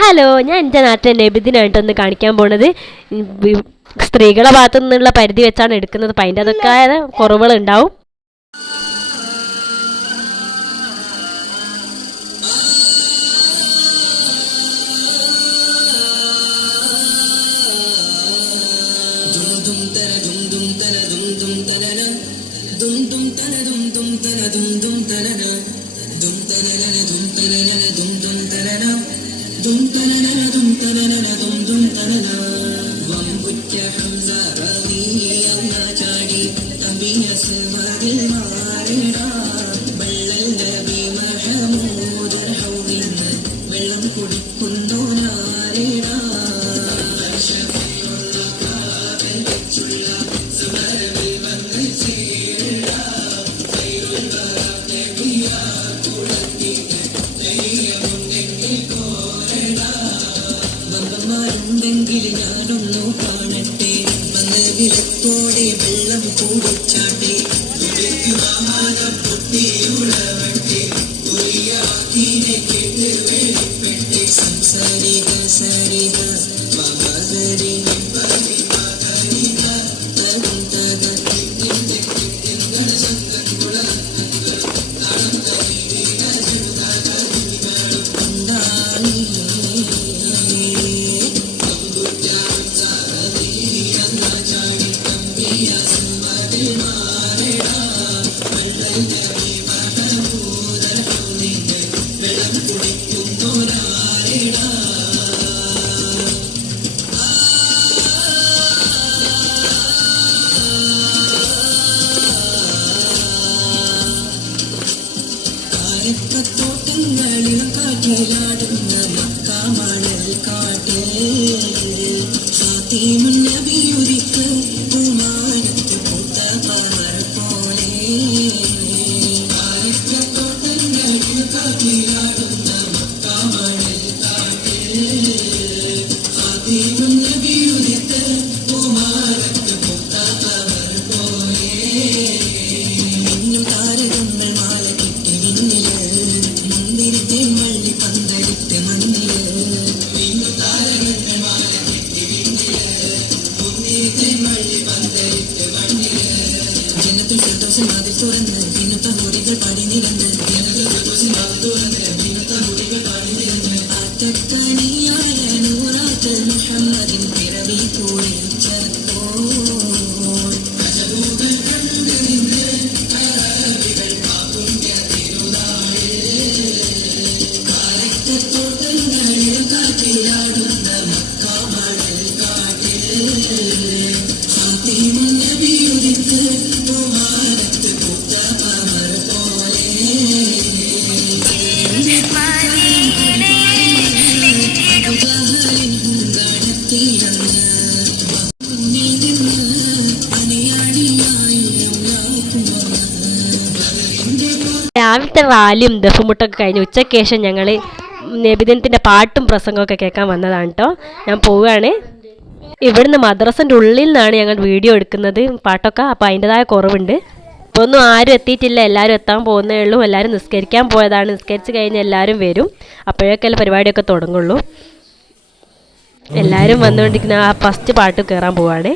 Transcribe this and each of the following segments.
Hello, ഞാൻ എൻ്റെ നാട്ടിലെ നബിദിനായിട്ടൊന്ന് കാണിക്കാൻ പോണത് സ്ത്രീകളുടെ ഭാഗത്തു നിന്നുള്ള പരിധി വെച്ചാണ് എടുക്കുന്നത്. അപ്പം അതിൻ്റെ അതൊക്കെ കുറവുകളുണ്ടാവും. രാവിലത്തെ റാലിയും ദഫുമുട്ടൊക്കെ കഴിഞ്ഞ് ഉച്ചയ്ക്ക് ശേഷം ഞങ്ങൾ നബിദിനത്തിൻ്റെ പാട്ടും പ്രസംഗമൊക്കെ കേൾക്കാൻ വന്നതാണ് കേട്ടോ. ഞാൻ പോവുകയാണ്. ഇവിടുന്ന് മദ്രസൻ്റെ ഉള്ളിൽ നിന്നാണ് ഞങ്ങൾ വീഡിയോ എടുക്കുന്നത് പാട്ടൊക്കെ. അപ്പോൾ അതിൻ്റെതായ കുറവുണ്ട്. ഇപ്പോൾ ഒന്നും ആരും എത്തിയിട്ടില്ല, എല്ലാവരും എത്താൻ പോകുന്നേ ഉള്ളൂ. എല്ലാവരും നിസ്കരിക്കാൻ പോയതാണ്. നിസ്കരിച്ച് കഴിഞ്ഞ് എല്ലാവരും വരും. അപ്പോഴേക്കല്ല പരിപാടിയൊക്കെ തുടങ്ങുള്ളൂ. എല്ലാവരും വന്നുകൊണ്ടിരിക്കുന്ന ആ ഫസ്റ്റ് പാട്ട് കയറാൻ പോവാണ്.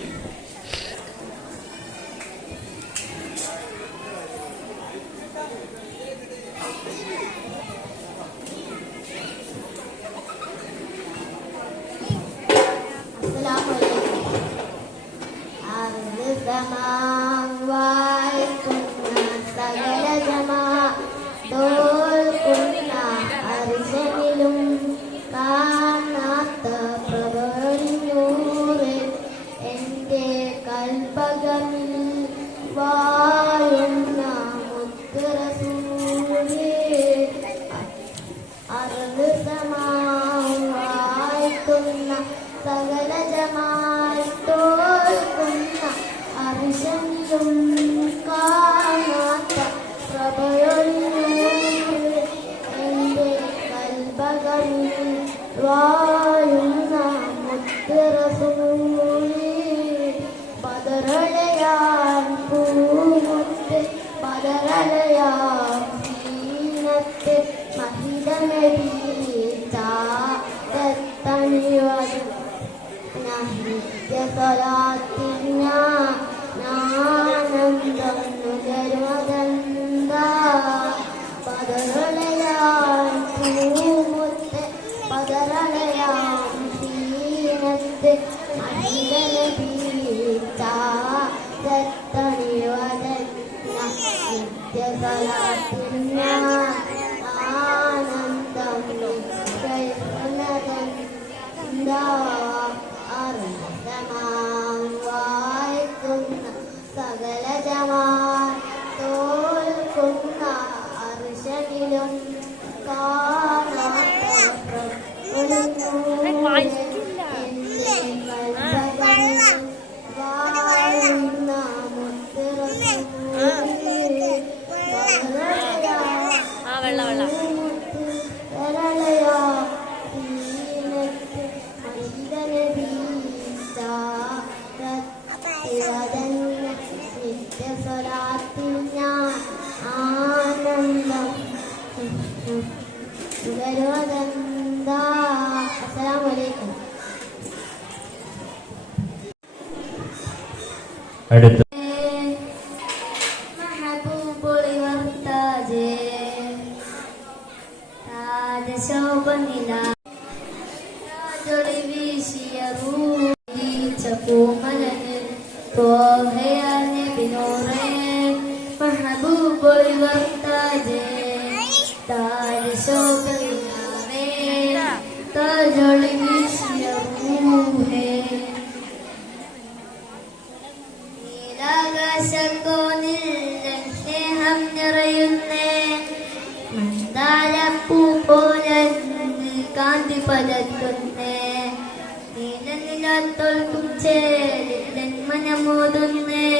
മഹിതമരീ സ്വലാത്തിനാനന്ദം നുകരുവതെന്ത പതറുളയാൻ പൂമുത്ത് പതറുളയാൻ സീനത്ത് മഹിതന ബീച്ചാതണിവതെന്ന നിത്യ സ്വലാത്തിനാനന്ദം നുകരുവതെന്ത വായിക്കുന്ന സകല ജമാൻ തോൽക്കുന്ന അർശനിലും കാണാത്ത വാഴുന്ന ആനന്ദം അസ്സലാമു അലൈക്കും. അടുത്ത സ്നേഹം നിറയുന്നേ മന്ദാരപ്പൂ പോലെ കാന്തി പലത്തുന്നേ നീലനിലത്തോൽക്കും ചേരിൻ മനമോതുന്നേ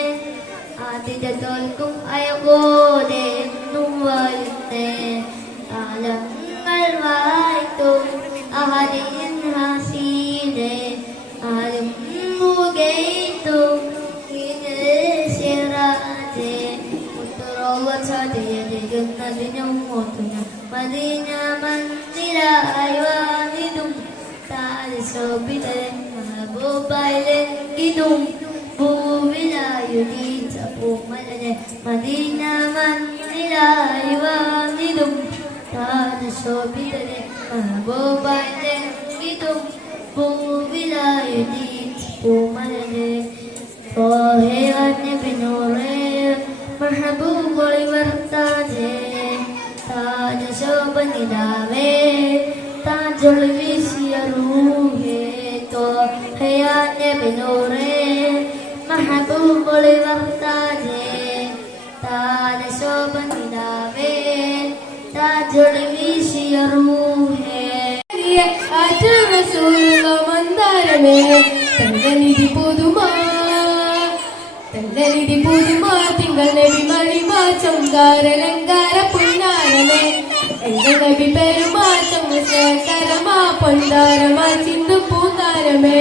ആതിര തോൽക്കും അയപോലെ എന്നും വായുന്നേ കാലങ്ങൾ വായിത്തും ആരെയും ഹാസീനെ ആരും മുഖേത്തും ുന്നതിനും ഓത്തുന്ന മദീന മന്ദിരായി വാനിതും താരശോഭിതൻ മഹബൂബയിലെങ്കിലും ഭൂവിലായുടീച്ച പൂമലനെ മദീന മന്ദിരായി വാനിതും താരശോഭിതനെ മഹബൂബയിലെങ്കിലും ഭൂവിലായുടീച്ച പൂമലനെ ബിനോറേ महबूबों वर्ता जे ताज शोभनिदावे ताजुल विशियरूहे तो हयाने बिनोरे महबूबों वर्ता जे ताज शोभनिदावे ताजुल विशियरूहे आजल रसूल मंदार में तंगनिधि पुदुमा തങ്കനിധി പുതുമാ തിങ്കൾ നബി മണിമാ ചൊങ്കാരലങ്കാര പുന്നാരമേ എങ്കൾ നബി പെരുമാ ചൊങ്കരമാ പൊന്താരമാ ചിന്തു പൂന്താരമേ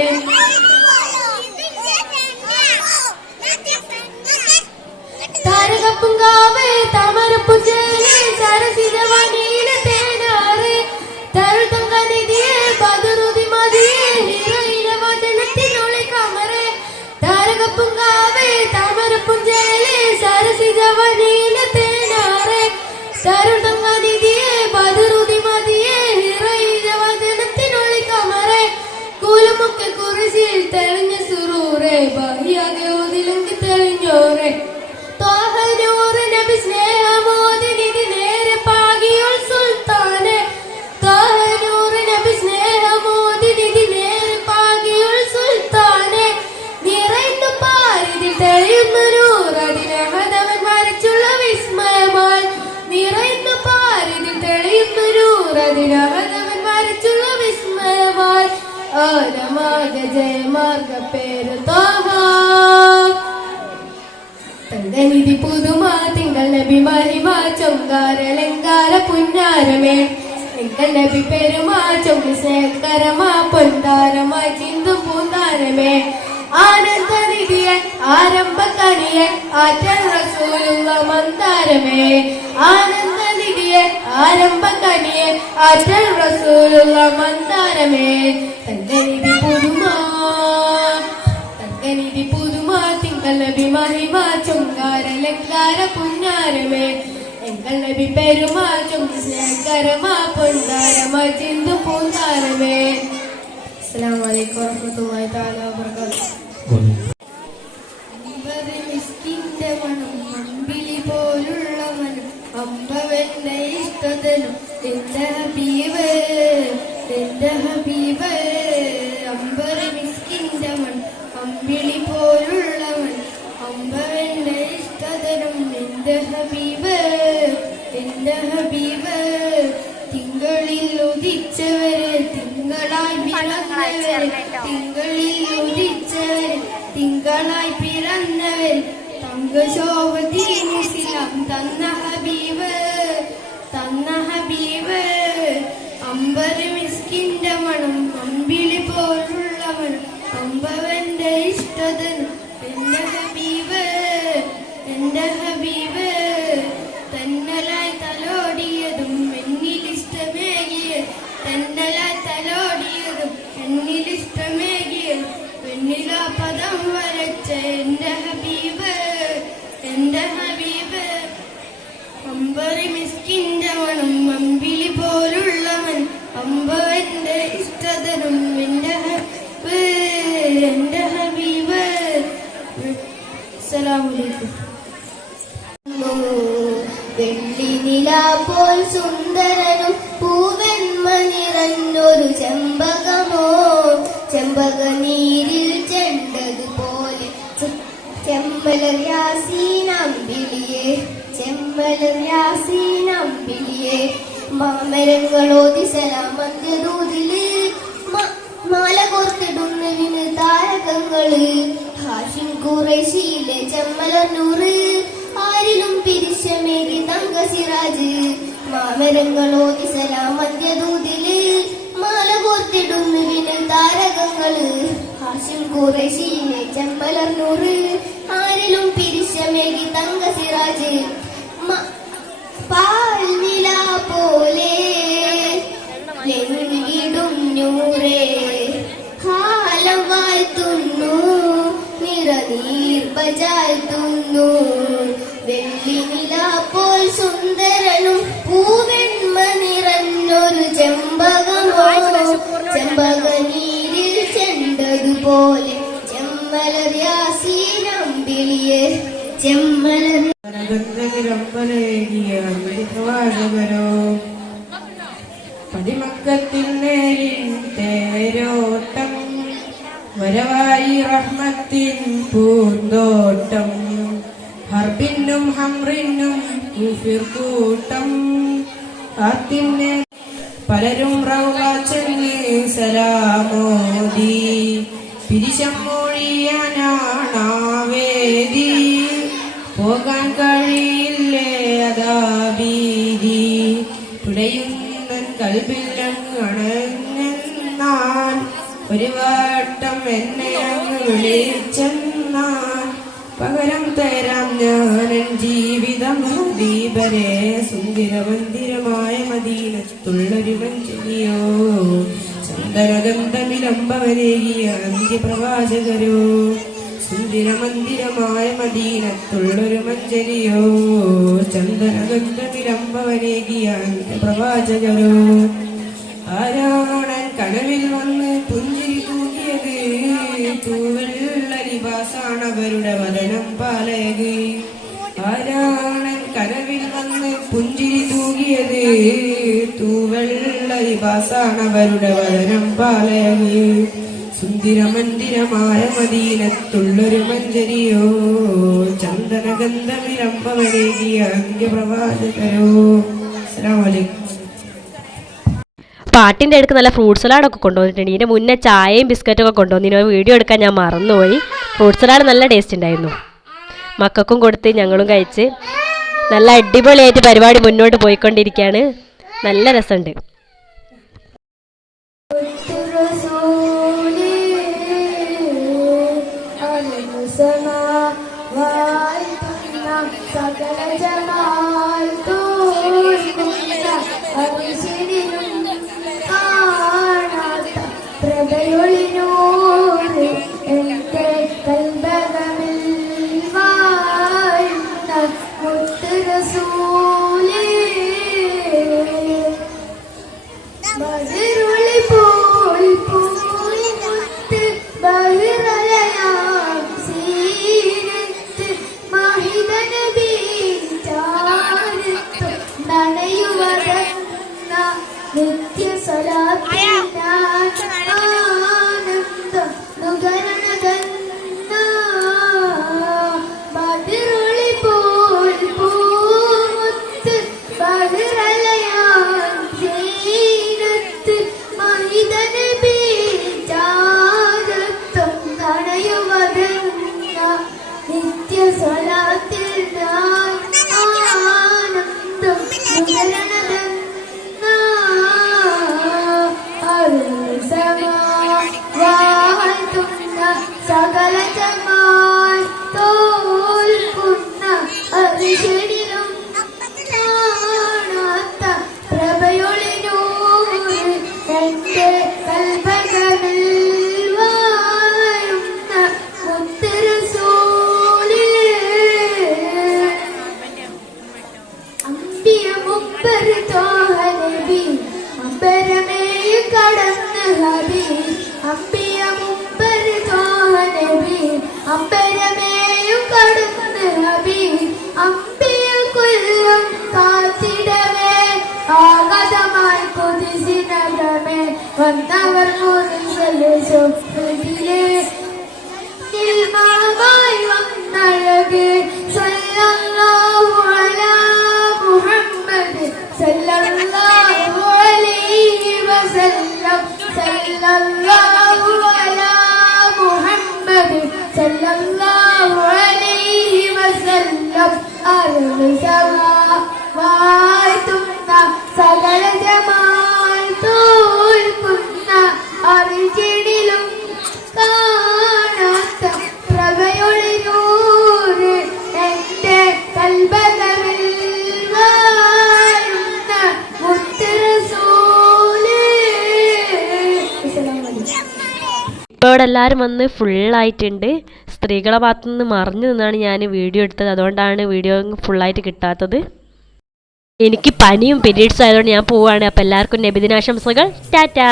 താരകപ്പുങ്കാവേ താമരപ്പുജലേ സരസിജവനീല തേനാറേ തരുൾ തങ്കനിധിയേ ബദറുദി മദിയേ ഹിറയില വദനത്തിനുളി കമറേ താരകപ്പുങ്കാവേ താമരപ്പുഞ്ചലേ സരസിജവനീല തേനാറേ തരുൾ തങ്കനിധിയേ ബദറുദി മദിയേ ഹിറയില വദനത്തിനുളി കമറേ കൂലമുക്കെ കുറിശിൽ തെളിഞ്ഞ സുറൂറേ ബാഹിയാകെ ഓതിലെങ്കി തെളിഞ്ഞോറേ തോഹനൂർ നബി സ്നേഹമോദിനിധി നേരെ പാകിയുൾ സുൽത്താനെ തോഹനൂർ നബി സ്നേഹമോദിനിധി നേരെ പാകിയുൾ സുൽത്താനെ നിറയുന്നു പാരിതിൽ തെളിയുന്ന നൂറതിനഹതവൻ വരച്ചുള്ള വിസ്മയമാൽ നിറയുന്നു പാരിതിൽ തെളിയുന്ന നൂറതിനഹതവൻ വരച്ചുള്ള വിസ്മയമാൽ ഓരമാർഗ ജയമാർഗ പേര് തോഹ തങ്കനിധി പുതുമാ തിങ്കൾ നബി മഹിമാ ചൊങ്കാരലങ്കാര പുന്നാരമേ എങ്കൾ നബി പെരുമാ ചൊങ്കരമാ പൊന്താരമാ ചിന്തു പൂന്താരമേ ആനന്ദനിധിയൻ ആരംഭക്കണിയൻ ആറ്റൽ റസൂലുള്ള മന്ദാരമേ ആനന്ദനിധിയൻ ആരംഭക്കണിയൻ ആറ്റൽ റസൂലുള്ള മന്ദാരമേ തങ്കനിധി പുതുമാ അലങ്കാര പുന്നാരമേ എങ്കൽ നബി പെരുമാ ചൊങ്കരമാ പൊന്നാരമാ ചിന്തു പൂന്താരമേ. അസ്സലാമു അലൈക്കും വറഹ്മത്തുള്ളാഹി തആല വബറകാതുഹു. മിസ്കിന്റെ മണം അമ്പിളി പോലുള്ളവൻ അമ്പവന്റെ ഇഷ്ടതനും എന്റെ ഹബീബ് എന്റെ ഹബീബ്. അമ്പര് മിസ്കിന്റെ മണം അമ്പിളി പോലുള്ളവൻ അമ്പവന്റെ ഇഷ്ടതനും എന്റെ ഹബീബ് എന്റെ ഹബീബ്. തിങ്കളിൽ ഉദിച്ചവരെ തിങ്കളായി പിറന്നവരെ തിങ്കളിൽ ഉദിച്ചവരെ തിങ്കളായി പിറന്നവർ തങ്കശോഭീനിസ്ലാം തന്ന ഹബീബ് തന്ന ഹബീബ്. അമ്പര് മിസ്കിന്റെ മണം അമ്പിളി പോലുള്ളവൻ അമ്പവന്റെ ഇഷ്ടതൻ എന്റെ ഹബീബ് എന്റെ ഹബീബ്. തന്നലായി തലോടിയതും എന്നിലിഷ്ടമേകിയ തന്നലായി തലോടിയതും എന്നിലിഷ്ടമേകിയ വെണ്ണില പദം വരച്ച എന്റെ ഹബീബ് എന്റെ ഹബീബ്. അമ്പറി മിസ്കിന്റെ മണം അമ്പിളി പോലുള്ളവൻ അമ്പവന്റെ ഇഷ്ടതനും എന്റെ ഹബീബ് എന്റെ ഹബീബ്. അസ്സലാമു അലൈക്കും. വെള്ളി നില പോൽ സുന്ദരനും പൂവെന്മ നിറഞ്ഞൊരു ചെമ്പകമോ ചെമ്പക നീരിൽ ചെണ്ടതുപോലെ ചെമ്മലർ യാസീനമ്പിളിയെ ചെമ്മലർ യാസീനമ്പിളിയെ. മാമരങ്ങളോതി സലാമന്ത്യദൂതില് മാല കോർത്തിടുന്നതിന് താരകങ്ങള് ഹാഷിം ഖുറൈശിയിലെ ചെമ്മലർ നൂറ് ആരിലും പിരിശമേകി തങ്ക സിറാജ്. മാമരങ്ങളോതി സലാമന്ത്യദൂതില് മാല കോർത്തിടുന്നതിന് താരകങ്ങള് ഹാഷിം ഖുറൈശിയിലെ ചെമ്മലർ നൂറ് ആരിലും പിരിശമേകി തങ്ക സിറാജ്. പാൽനില പോലെ ലെങ്കിടും നൂറേ ഹാലം വാഴ്ത്തുന്നു നിറനീർ ബജാഴ്ത്തുന്നു. വെള്ളി നില പോൽ സുന്ദരനും പൂവെന്മ നിറഞ്ഞൊരു ചെമ്പകമോ ചെമ്പക നീരിൽ ചെണ്ടതുപോലെ ചെമ്മലർ യാസീനമ്പിളിയെ ചെമ്മലർ. പതിമക്കത്തിൽ നേരിൻ തേരോട്ടം വരവായി റഹ്മത്തിൻ പൂന്തോട്ടം ഹർബിനും ഹംറിനും കൂട്ടം ആത്തിനെ പലരും റൗള ചൊല്ലി സലാമോദി പിരിശം മൊഴിയാനാണാവേദി പോകാൻ കഴിയില്ലേ അതാബീതി പിടയുന്ന കൽബിൽ അണഞ്ഞെന്നാൽ ഒരു വട്ടം എന്നെ അങ്ങ് വിളിച്ചെന്നാൽ പകരം തരാം ഞാനൻ ജീവിതം ദീപരെ സുന്ദരമന്ദിരമായ മദീനത്തുള്ളൊരു മഞ്ചരിയോ ചന്ദനഗന്ധമിലംബവനേകിയ അന്ത്യപ്രവാചകരോ സുന്ദരമന്ദിരമായ മദീനത്തുള്ളൊരു മഞ്ചരിയോ ചന്ദനഗന്ധമിലംബവനേകിയ അന്ത്യപ്രവാചകരോ. ആരാണൻ കനവിൽ വന്ന് പുഞ്ചിരി തൂകിയത് തൂവെള്ള ലിബാസാണവരുടെ വദനം പാലക്. ആരാണൻ കനവിൽ വന്ന് പുഞ്ചിരി തൂകിയത് തൂവെള്ള ലിബാസാണവരുടെ വദനം പാലക്. സുന്ദരമന്ദിരമായ മദീനത്തുള്ളൊരു മഞ്ചരിയോ ചന്ദനഗന്ധമിലംബവനേകിയ അന്ത്യപ്രവാചകരോ. അസ്സലാമു അലൈക്കും. പാട്ടിൻ്റെ അടുക്ക് നല്ല ഫ്രൂട്ട് സലാഡൊക്കെ കൊണ്ടുവന്നിട്ടുണ്ട്. ഇതിൻ്റെ മുന്നേ ചായയും ബിസ്ക്കറ്റൊക്കെ കൊണ്ടുവന്നിന് വീഡിയോ എടുക്കാൻ ഞാൻ മറന്നുപോയി. ഫ്രൂട്ട് സലാഡ് നല്ല ടേസ്റ്റ് ഉണ്ടായിരുന്നു. മക്കൾക്കും കൊടുത്ത് ഞങ്ങളും കഴിച്ച് നല്ല അടിപൊളിയായിട്ട് പരിപാടി മുന്നോട്ട് പോയിക്കൊണ്ടിരിക്കുകയാണ്. നല്ല രസമുണ്ട്. കൽബകമിൽ വാഴുന്ന മുത്തറസൂലേ അമ്പിയ മുമ്പർ തോഹ നബി അമ്പരമേയു കടന്ന് ഹബീബ് അമ്പിയ മുമ്പർ തോഹ നബി അമ്പരമേയു കടന്ന് ഹബീബ് അമ്പിയ കൊല്ലം കാത്തിടവേ ആഗതമായി കുതിസിനകമേ വന്നവർ മുറിസലിലെ നിൽമായി വന്നഴകേ സല്ലല്ലാഹു അലാ മുഹമ്മദ് സല്ലല്ലാഹു അലൈഹി വസല്ലം സല്ലല്ലാഹു അലാ മുഹമ്മദ് സല്ലല്ലാഹു അലൈഹി വസല്ലം വാഴ്ത്തുന്ന സകല ജമാൽ തോൽക്കുന്ന അറിജിടിലും കാണാത്ത പ്രഭയൊളിനൂറ് എന്റെ കൽബകമിൽ വാഴുന്ന മുത്തറസൂലേ. ഇപ്പോൾ ഇവിടെ എല്ലാവരും വന്ന് ഫുള്ളായിട്ടുണ്ട്. സ്ത്രീകളെ ഭാഗത്തുനിന്ന് മറിഞ്ഞു നിന്നാണ് ഞാൻ വീഡിയോ എടുത്തത്. അതുകൊണ്ടാണ് വീഡിയോ ഫുള്ളായിട്ട് കിട്ടാത്തത്. എനിക്ക് പനിയും പീരീഡ്സും ആയതുകൊണ്ട് ഞാൻ പോവുകയാണ്. അപ്പോൾ എല്ലാവർക്കും നബിദിനാശംസകൾ. ടാറ്റാ.